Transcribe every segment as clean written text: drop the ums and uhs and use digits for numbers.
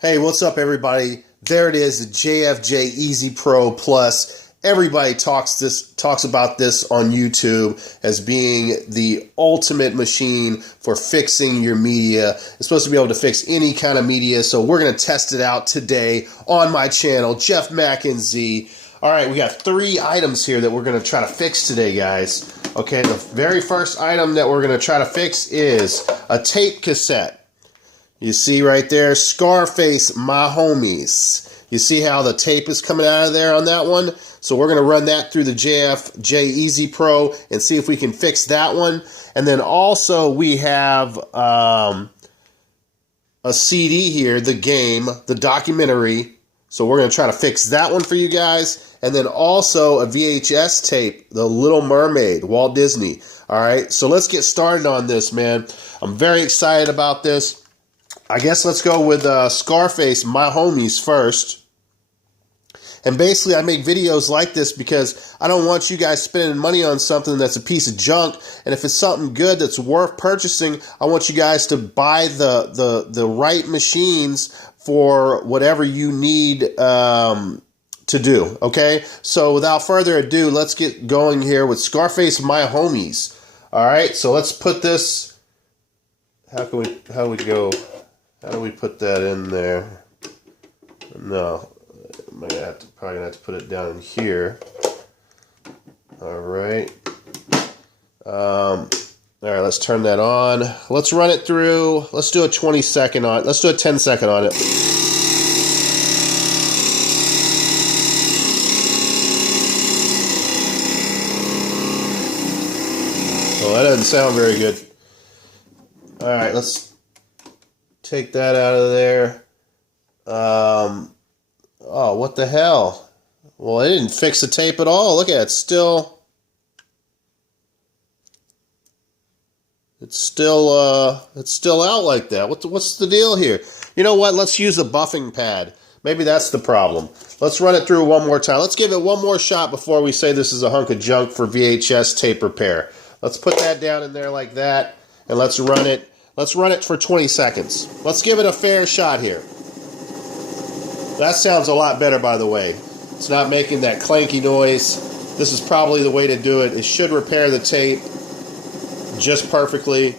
Hey, what's up, everybody? There it is, the JFJ Easy Pro Plus. Everybody talks about this on YouTube as being the ultimate machine for fixing your media. It's supposed to be able to fix any kind of media, so we're going to test it out today on my channel, Jeff Mac and Z. All right, we got 3 items here that we're going to try to fix today, guys. Okay, the very first item that we're going to try to fix is a tape cassette. You see right there, Scarface, my homies. You see how the tape is coming out of there on that one? So we're going to run that through the JFJ Easy Pro and see if we can fix that one. And then also we have a CD here, the game, the documentary. So we're going to try to fix that one for you guys. And then also a VHS tape, The Little Mermaid, Walt Disney. All right, so let's get started on this, man. I'm very excited about this. I guess let's go with Scarface, my homies first. And basically I make videos like this because I don't want you guys spending money on something that's a piece of junk. And if it's something good that's worth purchasing, I want you guys to buy the right machines for whatever you need to do. Okay, so without further ado, let's get going here with Scarface, my homies. All right, so let's put this. How do we go? How do we put that in there? No, I'm probably gonna have to put it down in here. All right. All right, let's turn that on. Let's run it through. Let's do a 20-second on. Let's do a 10-second on it. Well, that doesn't sound very good. All right, let's take that out of there. Oh, what the hell? Well, it didn't fix the tape at all. Look at it. It's still out like that. What's the deal here? You know what? Let's use a buffing pad. Maybe that's the problem. Let's run it through one more time. Let's give it one more shot before we say this is a hunk of junk for VHS tape repair. Let's put that down in there like that, and let's run it. Let's run it for 20 seconds. Let's give it a fair shot here. That sounds a lot better, by the way. It's not making that clanky noise. This is probably the way to do it. It should repair the tape just perfectly.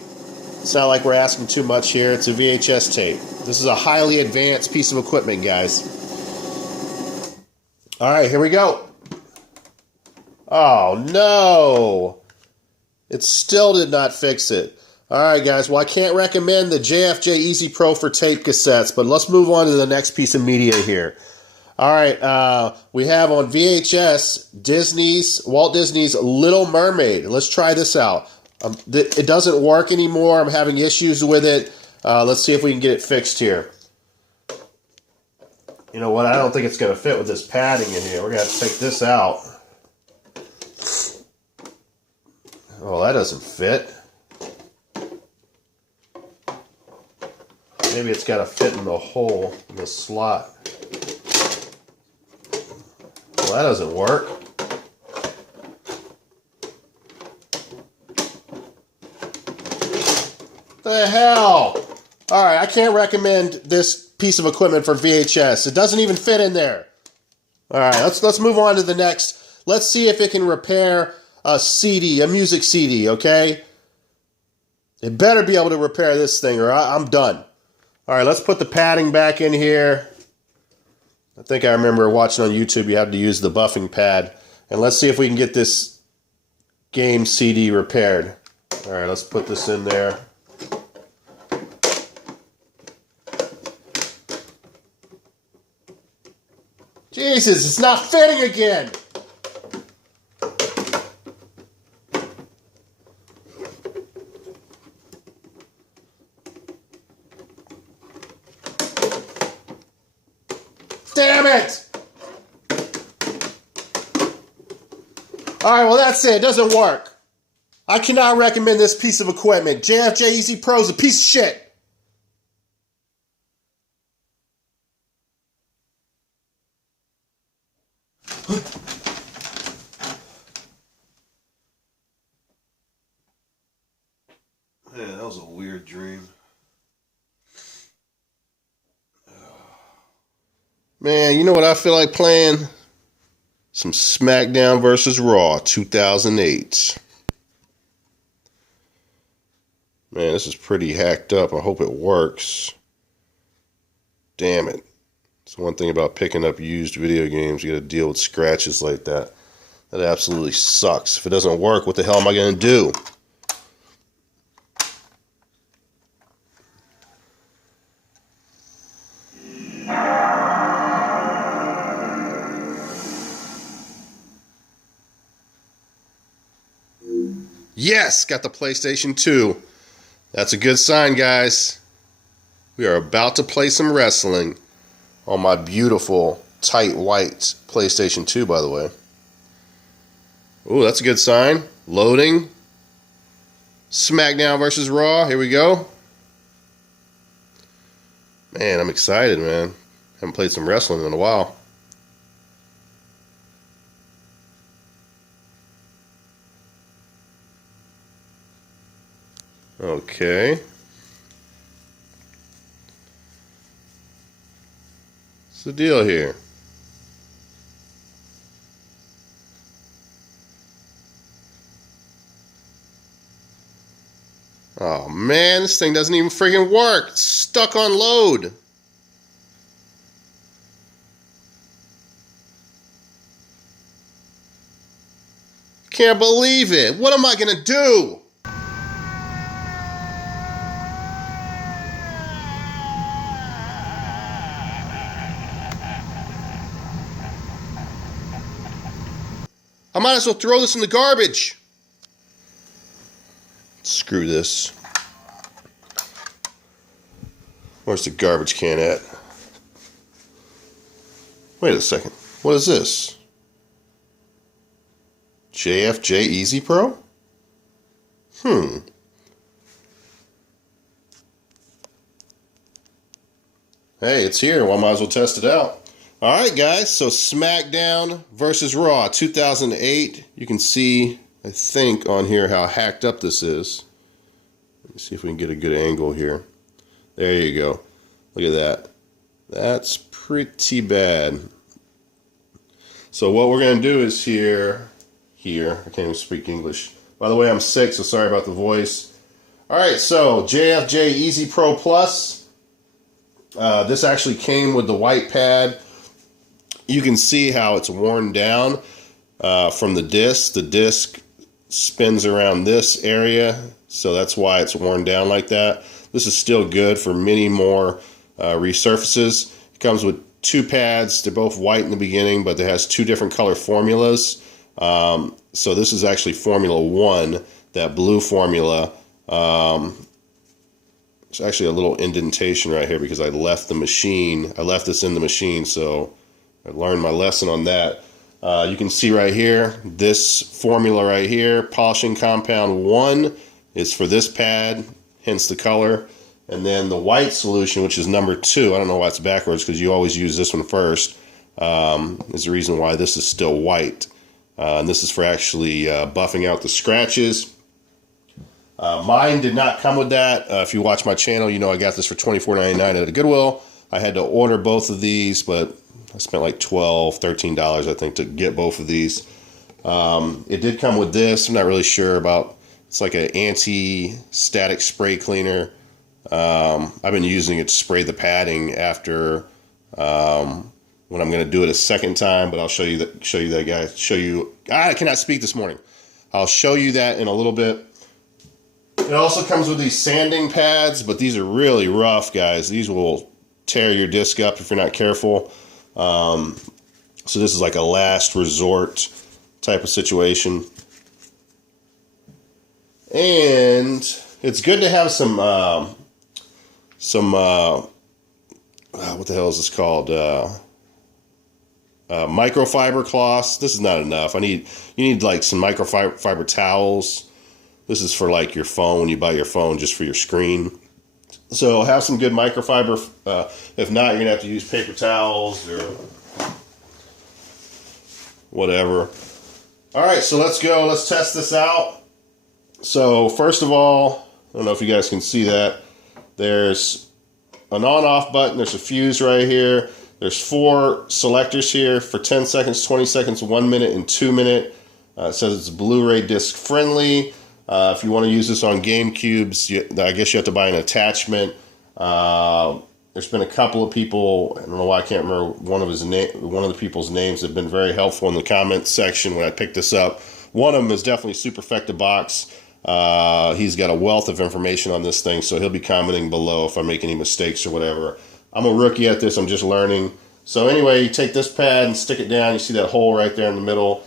It's not like we're asking too much here. It's a VHS tape. This is a highly advanced piece of equipment, guys. All right, here we go. Oh, no. It still did not fix it. All right, guys. Well, I can't recommend the JFJ Easy Pro for tape cassettes, but let's move on to the next piece of media here. All right, we have on VHS Walt Disney's Little Mermaid. Let's try this out. It doesn't work anymore. I'm having issues with it. Let's see if we can get it fixed here. You know what? I don't think it's going to fit with this padding in here. We're going to have to take this out. Oh, that doesn't fit. Maybe it's got to fit in the hole, in the slot. Well, that doesn't work. The hell? All right, I can't recommend this piece of equipment for VHS. It doesn't even fit in there. All right, let's move on to the next. Let's see if it can repair a CD, a music CD, okay? It better be able to repair this thing or I'm done. All right, let's put the padding back in here. I think I remember watching on YouTube you had to use the buffing pad. And let's see if we can get this game CD repaired. All right, let's put this in there. Jesus, it's not fitting again. Damn it! All right, well, that's it. It doesn't work. I cannot recommend this piece of equipment. JFJ Easy Pro is a piece of shit. Man, that was a weird dream. Man, you know what I feel like playing? Some SmackDown vs. Raw 2008. Man, this is pretty hacked up. I hope it works. Damn it. It's one thing about picking up used video games. You got to deal with scratches like that. That absolutely sucks. If it doesn't work, what the hell am I going to do? Yes, got the PlayStation 2. That's a good sign, guys. We are about to play some wrestling on my beautiful, tight white PlayStation 2, by the way. Ooh, that's a good sign. Loading. SmackDown versus Raw. Here we go. Man, I'm excited, man. Haven't played some wrestling in a while. Okay. What's the deal here? Oh man, this thing doesn't even freaking work. It's stuck on load. Can't believe it. What am I gonna do? I might as well throw this in the garbage. Screw this. Where's the garbage can at? Wait a second. What is this? JFJ Easy Pro? Hey, it's here. Well, I might as well test it out. Alright guys, so SmackDown versus Raw 2008. You can see, I think, on here how hacked up this is. Let me see if we can get a good angle here. There you go. Look at that. That's pretty bad. So what we're going to do is here, I can't even speak English. By the way, I'm sick, so sorry about the voice. Alright, so JFJ Easy Pro Plus. This actually came with the white pad. You can see how it's worn down from the disc. The disc spins around this area, so that's why it's worn down like that. This is still good for many more resurfaces. It comes with two pads. They're both white in the beginning, but it has two different color formulas. So this is actually Formula 1, that blue formula. There's actually a little indentation right here because I left the machine. I left this in the machine, so I learned my lesson on that. You can see right here, this formula right here, polishing compound 1 is for this pad, hence the color. And then the white solution, which is number 2, I don't know why it's backwards because you always use this one first, is the reason why this is still white. And this is for actually buffing out the scratches. Mine did not come with that. If you watch my channel, you know I got this for $24.99 at a Goodwill. I had to order both of these, but I spent like $12, $13, I think, to get both of these. It did come with this. I'm not really sure about. It's like an anti-static spray cleaner. I've been using it to spray the padding after when I'm going to do it a second time. But I'll show you that, guys. I cannot speak this morning. I'll show you that in a little bit. It also comes with these sanding pads, but these are really rough, guys. These will tear your disc up if you're not careful. So this is like a last resort type of situation. And it's good to have some what the hell is this called? Microfiber cloths. This is not enough. You need like some microfiber towels. This is for like your phone, when you buy your phone, just for your screen. So have some good microfiber. If not, you're gonna have to use paper towels or whatever. All right, so let's go. Let's test this out. So first of all, I don't know if you guys can see that. There's an on-off button. There's a fuse right here. There's 4 selectors here for 10 seconds, 20 seconds, 1 minute, and 2 minute. It says it's Blu-ray disc friendly. If you want to use this on GameCubes, I guess you have to buy an attachment. There's been a couple of people, I don't know why I can't remember one of the people's names, have been very helpful in the comments section when I picked this up. One of them is definitely Superfectabox. He's got a wealth of information on this thing, so he'll be commenting below if I make any mistakes or whatever. I'm a rookie at this, I'm just learning. So anyway, you take this pad and stick it down. You see that hole right there in the middle.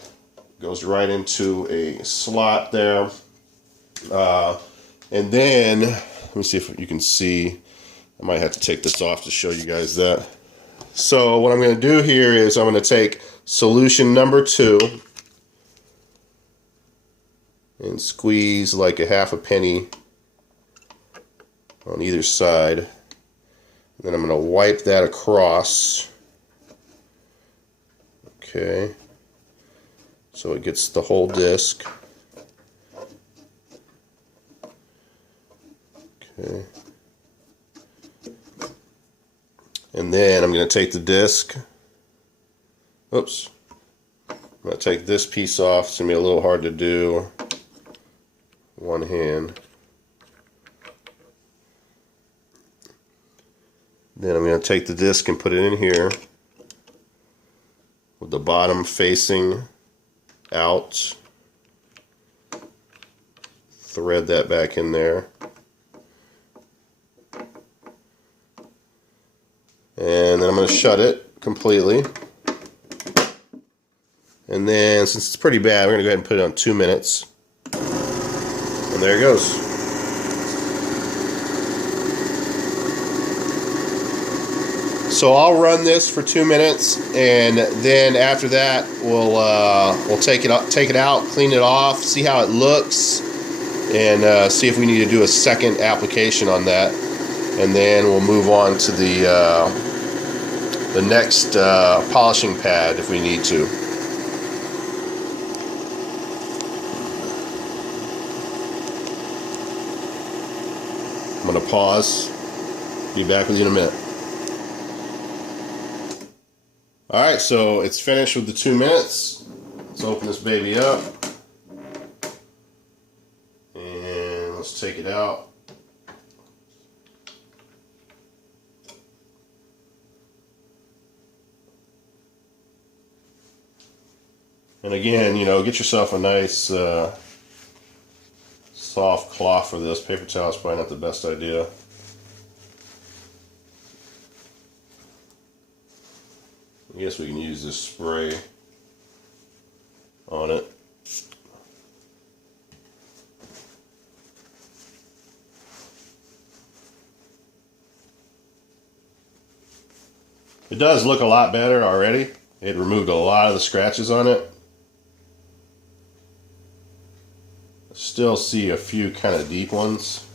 Goes right into a slot there. And then, let me see if you can see. I might have to take this off to show you guys that. So what I'm going to do here is I'm going to take solution number 2 and squeeze like a half a penny on either side. And then I'm going to wipe that across. Okay. So it gets the whole disc. Okay. And then I'm going to take the disc. Oops. I'm going to take this piece off. It's going to be a little hard to do. One hand. Then I'm going to take the disc and put it in here with the bottom facing out. Thread that back in there. And then I'm going to shut it completely. And then, since it's pretty bad, we're going to go ahead and put it on 2 minutes. And there it goes. So I'll run this for 2 minutes, and then after that, we'll take it out, clean it off, see how it looks, and see if we need to do a second application on that. And then we'll move on to the next polishing pad if we need to. I'm going to pause. Be back with you in a minute. Alright, so it's finished with the 2 minutes. Let's open this baby up. And let's take it out. And again, you know, get yourself a nice soft cloth for this. Paper towel is probably not the best idea. I guess we can use this spray on it. It does look a lot better already. It removed a lot of the scratches on it. Still see a few kind of deep ones.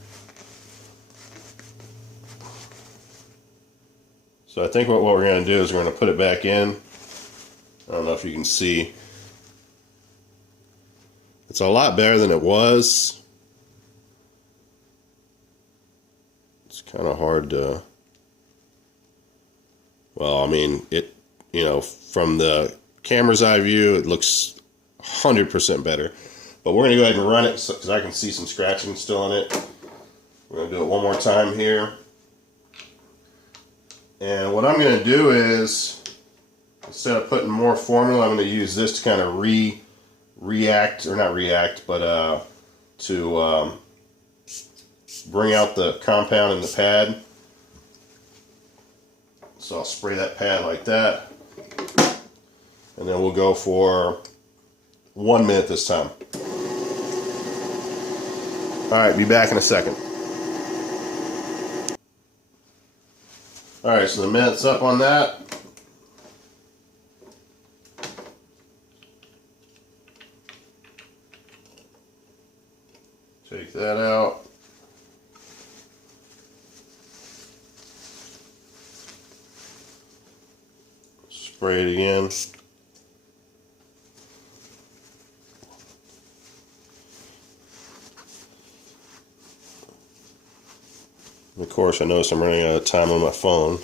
So I think what we're going to do is we're going to put it back in. I don't know if you can see. It's a lot better than it was. It's kind of hard to, well, I mean, it, you know, from the camera's eye view, it looks 100% better. But we're going to go ahead and run it because I can see some scratching still on it. We're going to do it one more time here. And what I'm going to do is, instead of putting more formula, I'm going to use this to kind of react, or not react, but to bring out the compound in the pad. So I'll spray that pad like that. And then we'll go for 1 minute this time. Alright, be back in a second. Alright, so the minute's up on that. Take that out. Spray it again. Of course, I notice I'm running out of time on my phone.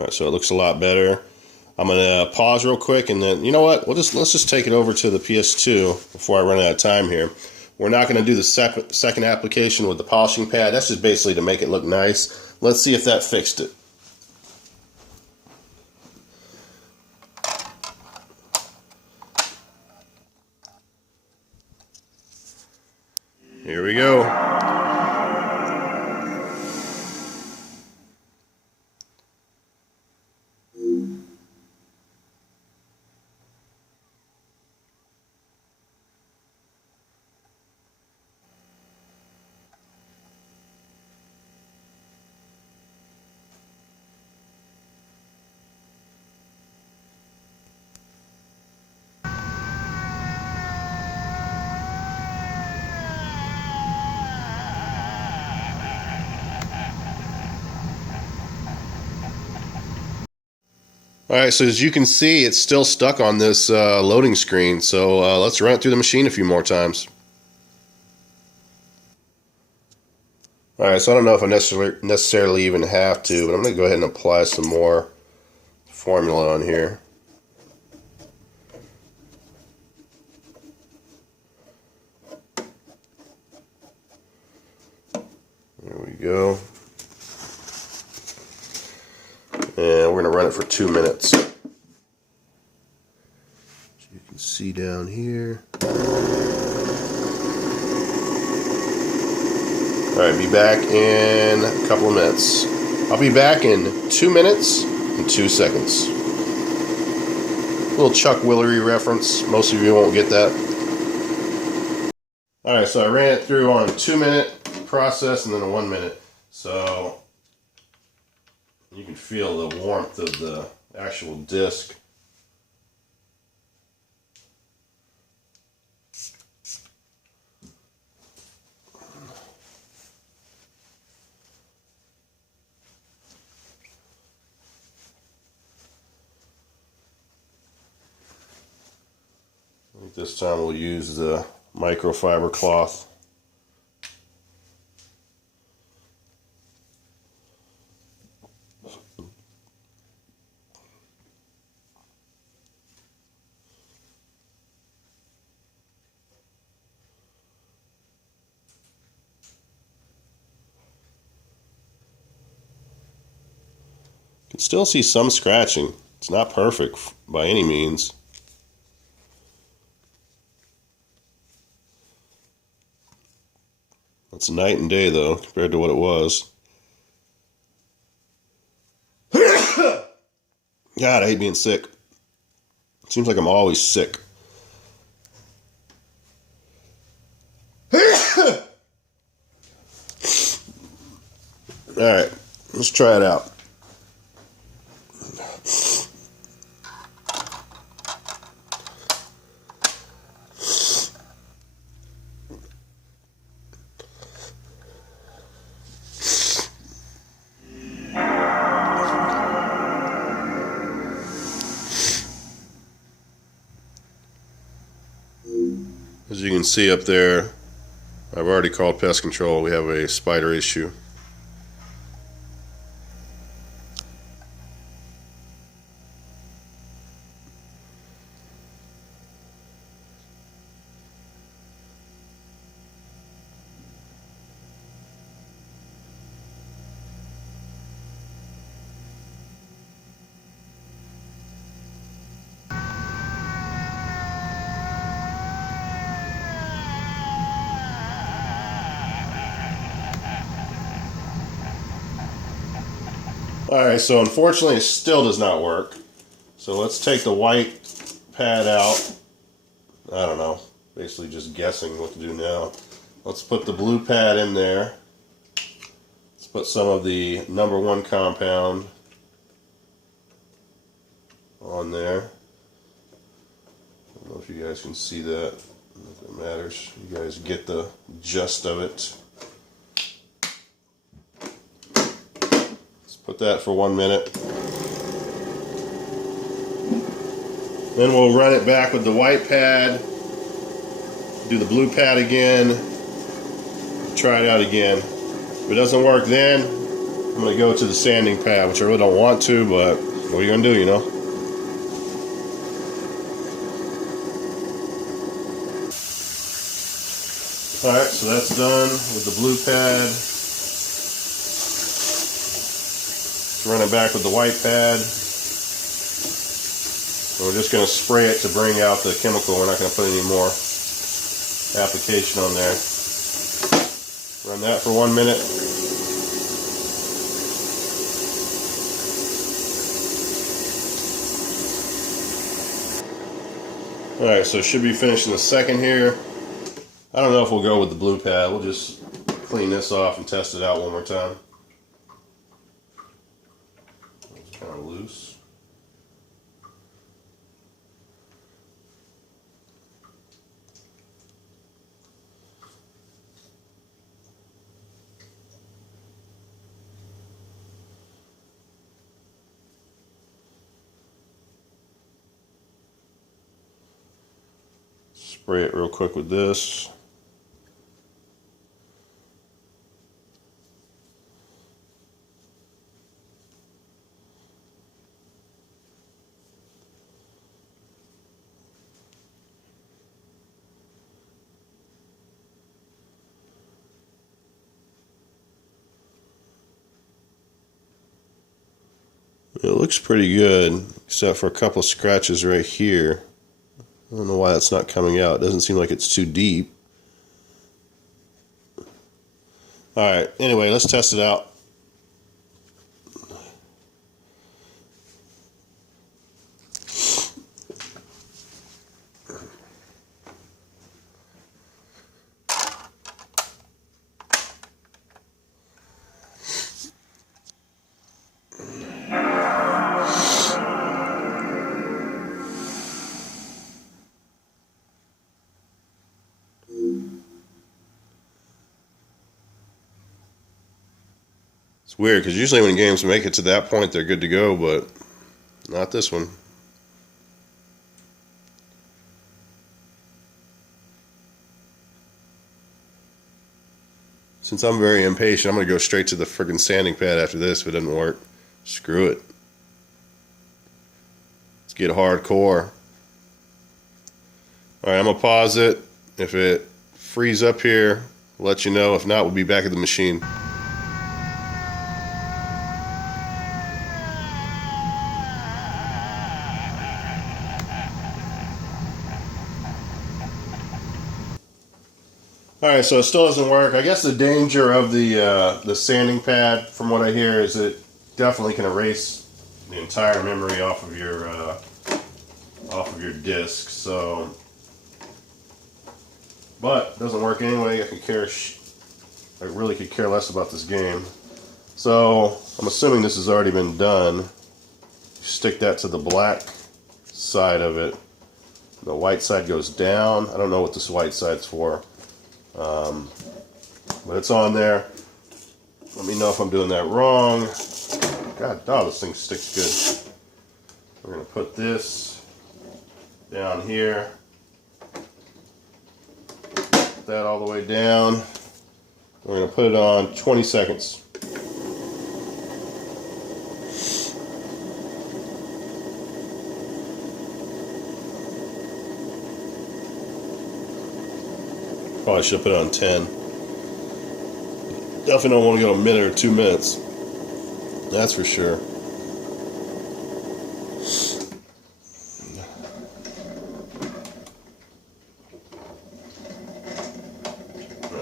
All right, so it looks a lot better. I'm gonna pause real quick, and then you know what? Let's just take it over to the PS2 before I run out of time here. We're not gonna do the second application with the polishing pad. That's just basically to make it look nice. Let's see if that fixed it. Here we go. All right, so as you can see, it's still stuck on this loading screen. So let's run it through the machine a few more times. All right, so I don't know if I necessarily even have to, but I'm going to go ahead and apply some more formula on here. There we go. And we're going to run it for 2 minutes. As you can see down here. Alright, be back in a couple of minutes. I'll be back in 2 minutes and 2 seconds. A little Chuck Willery reference. Most of you won't get that. Alright, so I ran it through on a 2-minute process and then a 1 minute. So you can feel the warmth of the actual disc. I think this time we'll use the microfiber cloth. You can still see some scratching. It's not perfect by any means. It's night and day though, compared to what it was. God, I hate being sick. It seems like I'm always sick. Alright, let's try it out. As you can see up there, I've already called pest control. We have a spider issue. Alright, so unfortunately it still does not work. So let's take the white pad out. I don't know, basically just guessing what to do now. Let's put the blue pad in there. Let's put some of the #1 compound on there. I don't know if you guys can see that. I don't know if it matters. You guys get the gist of it. Put that for 1 minute. Then we'll run it back with the white pad. Do the blue pad again. Try it out again. If it doesn't work then, I'm going to go to the sanding pad, which I really don't want to, but what are you going to do, you know? Alright, so that's done with the blue pad. Run it back with the white pad. And we're just going to spray it to bring out the chemical. We're not going to put any more application on there. Run that for 1 minute. Alright, so it should be finished in a second here. I don't know if we'll go with the blue pad. We'll just clean this off and test it out one more time. It's kind of loose. Spray it real quick with this. It looks pretty good, except for a couple of scratches right here. I don't know why that's not coming out. It doesn't seem like it's too deep. Alright, anyway, let's test it out. It's weird because usually when games make it to that point, they're good to go, but not this one. Since I'm very impatient, I'm going to go straight to the friggin' sanding pad after this if it doesn't work. Screw it. Let's get hardcore. Alright, I'm going to pause it. If it frees up here, I'll let you know. If not, we'll be back at the machine. Alright, so it still doesn't work. I guess the danger of the sanding pad, from what I hear, is it definitely can erase the entire memory off of your disk. So, but it doesn't work anyway. I really could care less about this game. So I'm assuming this has already been done. Stick that to the black side of it. The white side goes down. I don't know what this white side's for. But it's on there. Let me know if I'm doing that wrong. God, oh, this thing sticks good. We're going to put this down here. Put that all the way down. We're going to put it on 20 seconds. Probably should put it on 10. Definitely don't want to go a minute or 2 minutes. That's for sure.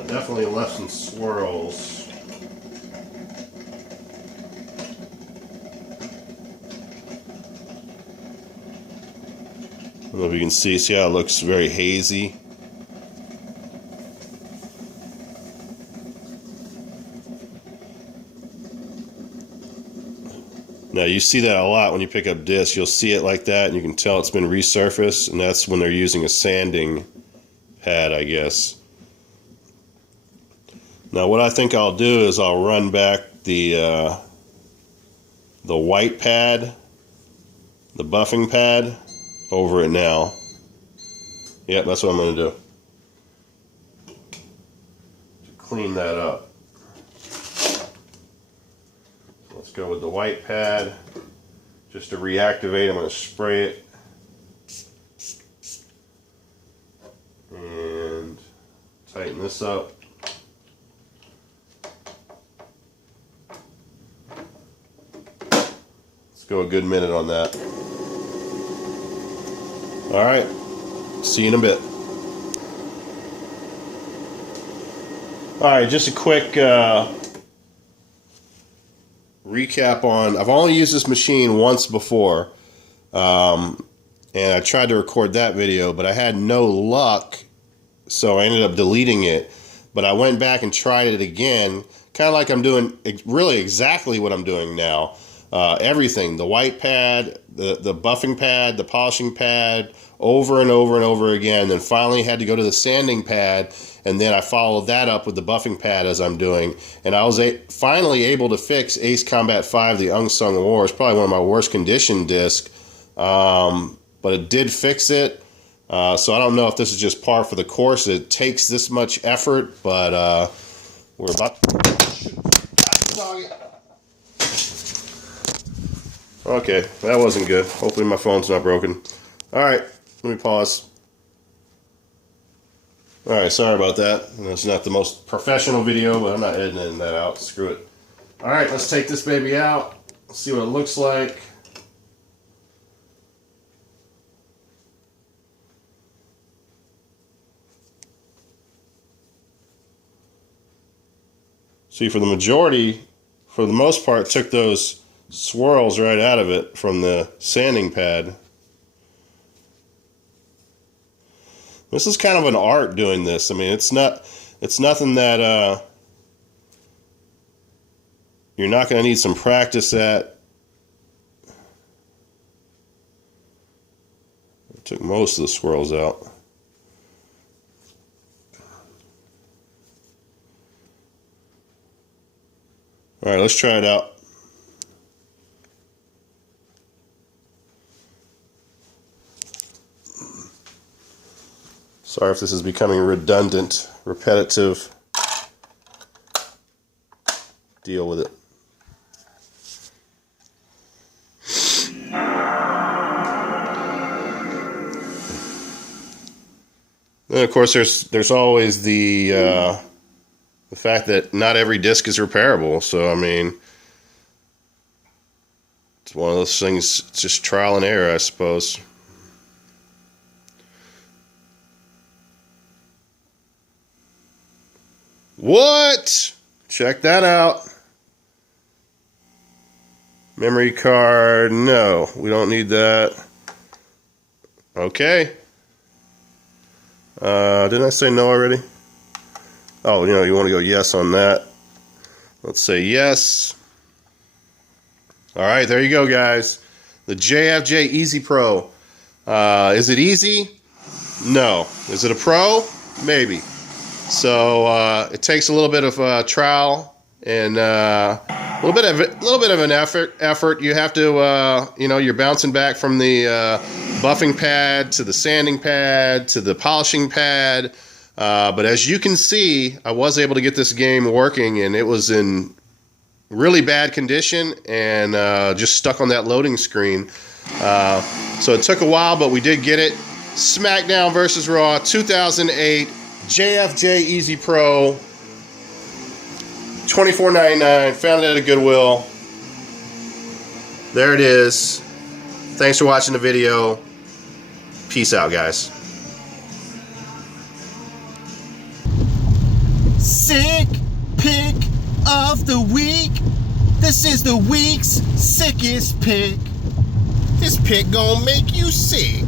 Definitely left some swirls. I don't know if you can see how it looks very hazy. Now you see that a lot when you pick up discs. You'll see it like that and you can tell it's been resurfaced, and that's when they're using a sanding pad, I guess. Now what I think I'll do is I'll run back the white pad, the buffing pad, over it now. Yep, that's what I'm going to do. To clean that up. go with the white pad. Just to reactivate, I'm going to spray it. And tighten this up. Let's go a good minute on that. Alright, see you in a bit. Alright, just a quick recap on, I've only used this machine once before, and I tried to record that video, but I had no luck, so I ended up deleting it. But I went back and tried it again, kind of like I'm doing really exactly what I'm doing now. Everything, the white pad, the buffing pad, the polishing pad, over and over and over again. Then finally had to go to the sanding pad, and then I followed that up with the buffing pad as I'm doing. And I was finally able to fix Ace Combat 5, the Unsung War. It's probably one of my worst condition discs, but it did fix it. So I don't know if this is just par for the course. It takes this much effort, but we're about to... Okay, that wasn't good. Hopefully my phone's not broken. Alright, let me pause. Alright, sorry about that. It's not the most professional video, but I'm not editing that out. Screw it. Alright, let's take this baby out. See what it looks like. See, for the majority, for the most part, took those swirls right out of it from the sanding pad. This is kind of an art doing this. I mean, it's nothing that you're not going to need some practice at. I took most of the swirls out. All right, let's try it out. Sorry if this is becoming redundant, repetitive. Deal with it. Then of course there's always the fact that not every disc is repairable. So I mean, it's one of those things. It's just trial and error, I suppose. What? Check that out. Memory card, no, we don't need that. Okay. Didn't I say no already? Oh, you want to go yes on that. Let's say yes. Alright, there you go, guys. The JFJ Easy Pro. Is it easy? No. Is it a pro? Maybe. So it takes a little bit of trial and a little bit of an effort. You have to, you're bouncing back from the buffing pad to the sanding pad to the polishing pad. But as you can see, I was able to get this game working, and it was in really bad condition and just stuck on that loading screen. So it took a while, but we did get it. SmackDown vs. Raw 2008. JFJ Easy Pro, $24.99, found it at a Goodwill. There it is. Thanks for watching the video. Peace out, guys. Sick pick of the week. This is the week's sickest pick. This pick gonna make you sick.